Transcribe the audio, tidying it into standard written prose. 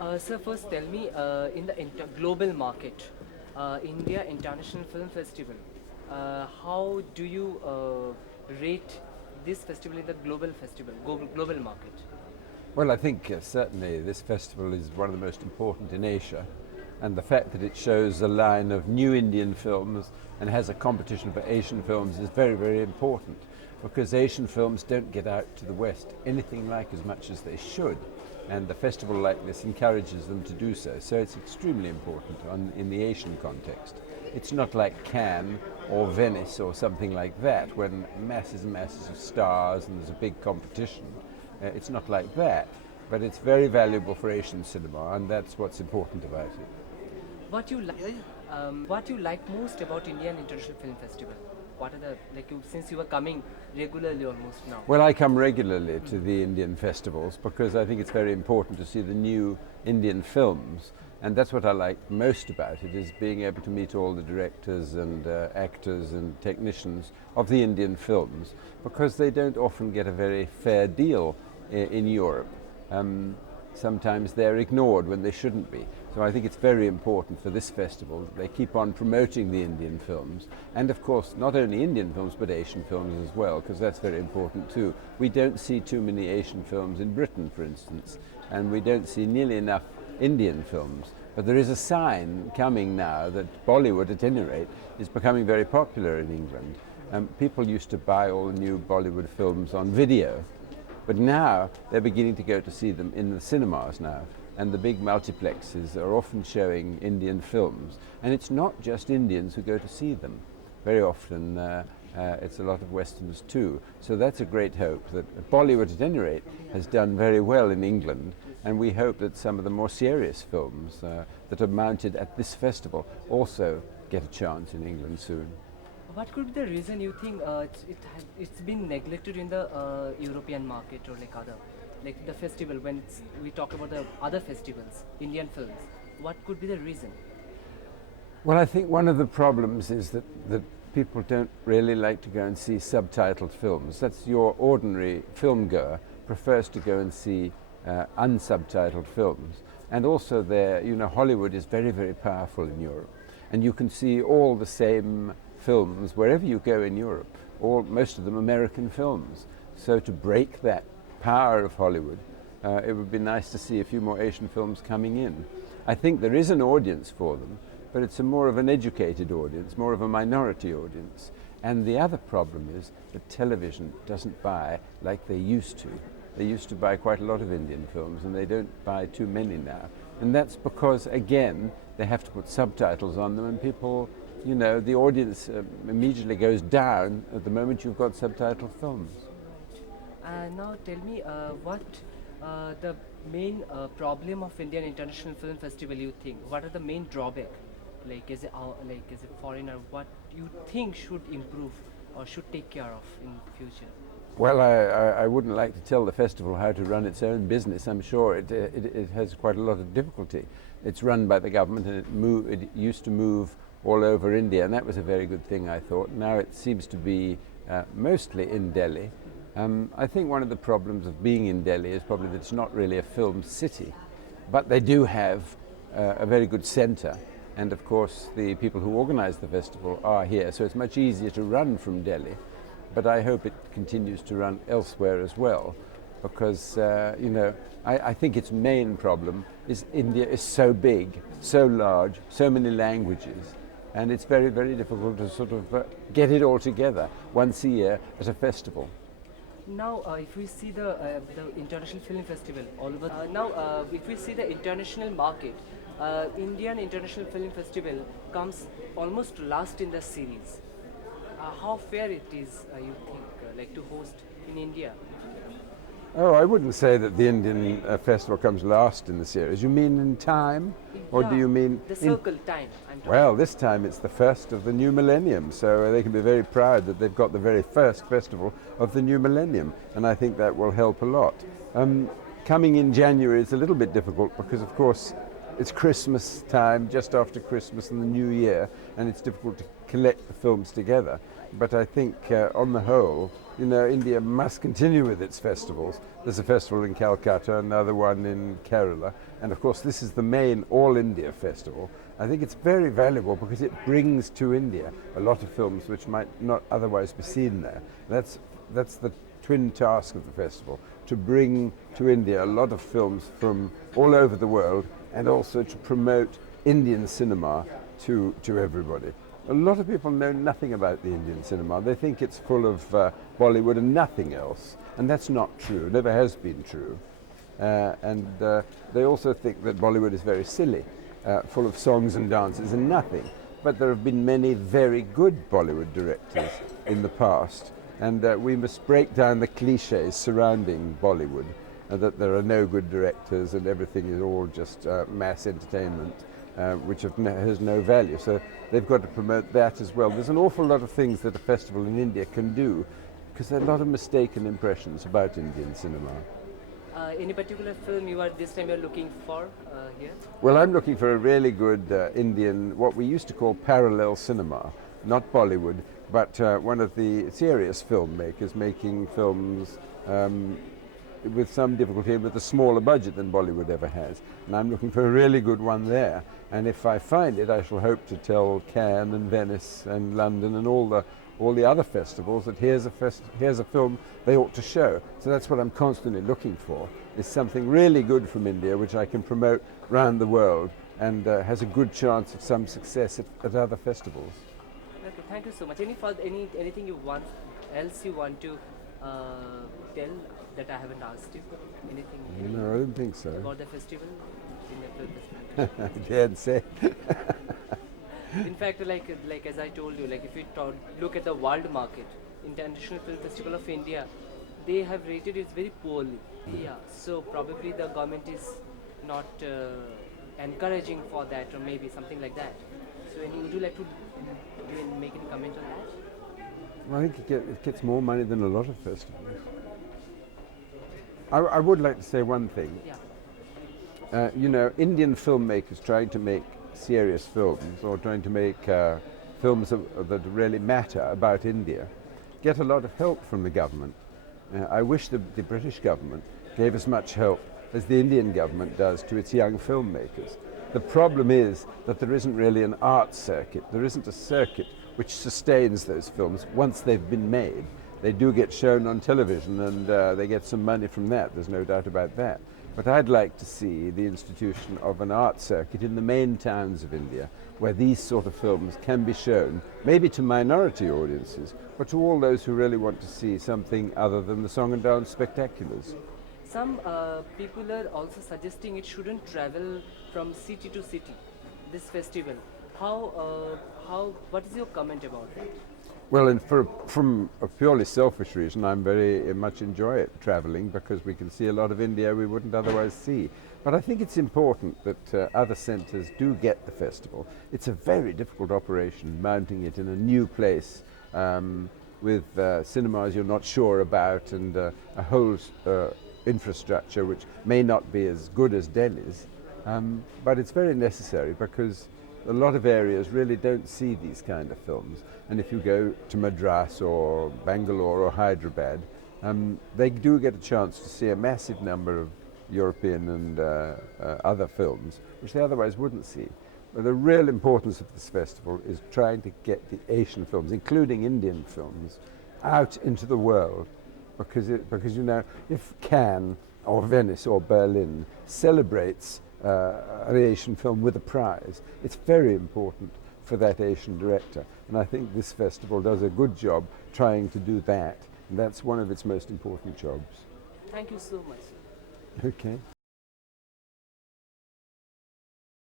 So first tell me, in the global market, India International Film Festival, how do you rate this festival in the global market? Well, I think certainly this festival is one of the most important in Asia, and the fact that it shows a line of new Indian films and has a competition for Asian films is very, very important, because Asian films don't get out to the West anything like as much as they should, and a festival like this encourages them to do so. So it's extremely important in the Asian context. It's not like Cannes or Venice or something like that, when masses and masses of stars and there's a big competition. It's not like that, but it's very valuable for Asian cinema, and that's what's important about it. What you like? What you like most about Indian International Film Festival? What are the since you are coming regularly almost now? Well, I come regularly to the Indian festivals because I think it's very important to see the new Indian films, and that's what I like most about it, is being able to meet all the directors and actors and technicians of the Indian films, because they don't often get a very fair deal in Europe. Sometimes they're ignored when they shouldn't be. So I think it's very important for this festival that they keep on promoting the Indian films, and of course not only Indian films but Asian films as well, because that's very important too. We don't see too many Asian films in Britain, for instance, and we don't see nearly enough Indian films. But there is a sign coming now that Bollywood, at any rate, is becoming very popular in England. People used to buy all the new Bollywood films on video, but now they're beginning to go to see them in the cinemas now, and the big multiplexes are often showing Indian films, and it's not just Indians who go to see them. Very often it's a lot of Westerns too. So that's a great hope that Bollywood, at any rate, has done very well in England, and we hope that some of the more serious films that are mounted at this festival also get a chance in England soon. What could be the reason you think it's been neglected in the European market, or like the festival, when we talk about the other festivals, Indian films? What could be the reason? Well, I think one of the problems is that people don't really like to go and see subtitled films. That's your ordinary film goer prefers to go and see unsubtitled films. And also Hollywood is very, very powerful in Europe. And you can see all the same films wherever you go in Europe, most of them American films. So to break that power of Hollywood, it would be nice to see a few more Asian films coming in. I think there is an audience for them, but it's more of an educated audience, more of a minority audience. And the other problem is that television doesn't buy like they used to. They used to buy quite a lot of Indian films, and they don't buy too many now. And that's because, again, they have to put subtitles on them, and people, the audience immediately goes down at the moment you've got subtitled films. Now tell me, what the main problem of Indian International Film Festival you think? What are the main drawback? As a foreigner, what you think should improve or should take care of in future? Well, I wouldn't like to tell the festival how to run its own business. I'm sure it has quite a lot of difficulty. It's run by the government, and it used to move all over India, and that was a very good thing, I thought. Now it seems to be mostly in Delhi. I think one of the problems of being in Delhi is probably that it's not really a film city, but they do have a very good centre, and of course the people who organise the festival are here, so it's much easier to run from Delhi. But I hope it continues to run elsewhere as well, because I think its main problem is India is so big, so large, so many languages, and it's very, very difficult to sort of get it all together once a year at a festival. Now, if we see the International Film Festival all over. If we see the international market, Indian International Film Festival comes almost last in the series. How fair it is, you think, to host in India? Oh, I wouldn't say that the Indian festival comes last in the series. You mean in time? Or do you mean the circle time? Well, this time it's the first of the new millennium, so they can be very proud that they've got the very first festival of the new millennium, and I think that will help a lot. Coming in January is a little bit difficult because, of course, it's Christmas time, just after Christmas and the New Year, and it's difficult to collect the films together. But I think, on the whole, India must continue with its festivals. There's a festival in Calcutta, another one in Kerala, and of course this is the main All India Festival, I think it's very valuable because it brings to India a lot of films which might not otherwise be seen there. That's the twin task of the festival, to bring to India a lot of films from all over the world and also to promote Indian cinema to everybody. A lot of people know nothing about the Indian cinema. They think it's full of Bollywood and nothing else, and that's not true, never has been true. And they also think that Bollywood is very silly, full of songs and dances and nothing. But there have been many very good Bollywood directors in the past, and we must break down the cliches surrounding Bollywood, that there are no good directors and everything is all just mass entertainment, which has no value. So they've got to promote that as well. There's an awful lot of things that a festival in India can do, because there are a lot of mistaken impressions about Indian cinema. Any particular film this time you're looking for here? Well, I'm looking for a really good Indian, what we used to call parallel cinema, not Bollywood, but one of the serious filmmakers making films with some difficulty and with a smaller budget than Bollywood ever has. And I'm looking for a really good one there. And if I find it, I shall hope to tell Cannes and Venice and London and all the other festivals that here's a film they ought to show. So that's what I'm constantly looking for, is something really good from India which I can promote around the world and has a good chance of some success at other festivals. Okay, thank you so much. Anything else you want to tell that I haven't asked you? Anything No, I don't think so. about the festival? In the film festival? I daren't say. In fact, like as I told you, like if you look at the world market, International Film Festival of India, they have rated it very poorly. Yeah, so probably the government is not encouraging for that, or maybe something like that. So, would you like to make any comment on that? Well, I think it gets more money than a lot of festivals. I would like to say one thing. Yeah. You know, Indian filmmakers trying to make serious films or trying to make films that really matter about India get a lot of help from the government. I wish the British government gave as much help as the Indian government does to its young filmmakers. The problem is that there isn't really an art circuit. There isn't a circuit which sustains those films once they've been made. They do get shown on television and they get some money from that, there's no doubt about that. But I'd like to see the institution of an art circuit in the main towns of India where these sort of films can be shown, maybe to minority audiences, but to all those who really want to see something other than the song and dance spectaculars. Some people are also suggesting it shouldn't travel from city to city, this festival. What is your comment about that? Well, and from a purely selfish reason, I'm very much enjoy it, travelling, because we can see a lot of India we wouldn't otherwise see. But I think it's important that other centres do get the festival. It's a very difficult operation, mounting it in a new place with cinemas you're not sure about and a whole infrastructure which may not be as good as Delhi's. But it's very necessary because a lot of areas really don't see these kind of films. And if you go to Madras or Bangalore or Hyderabad, they do get a chance to see a massive number of European and other films, which they otherwise wouldn't see. But the real importance of this festival is trying to get the Asian films, including Indian films, out into the world. Because you know, if Cannes or Venice or Berlin celebrates an Asian film with a prize, it's very important for that Asian director. And I think this festival does a good job trying to do that. And that's one of its most important jobs. Thank you so much. Okay.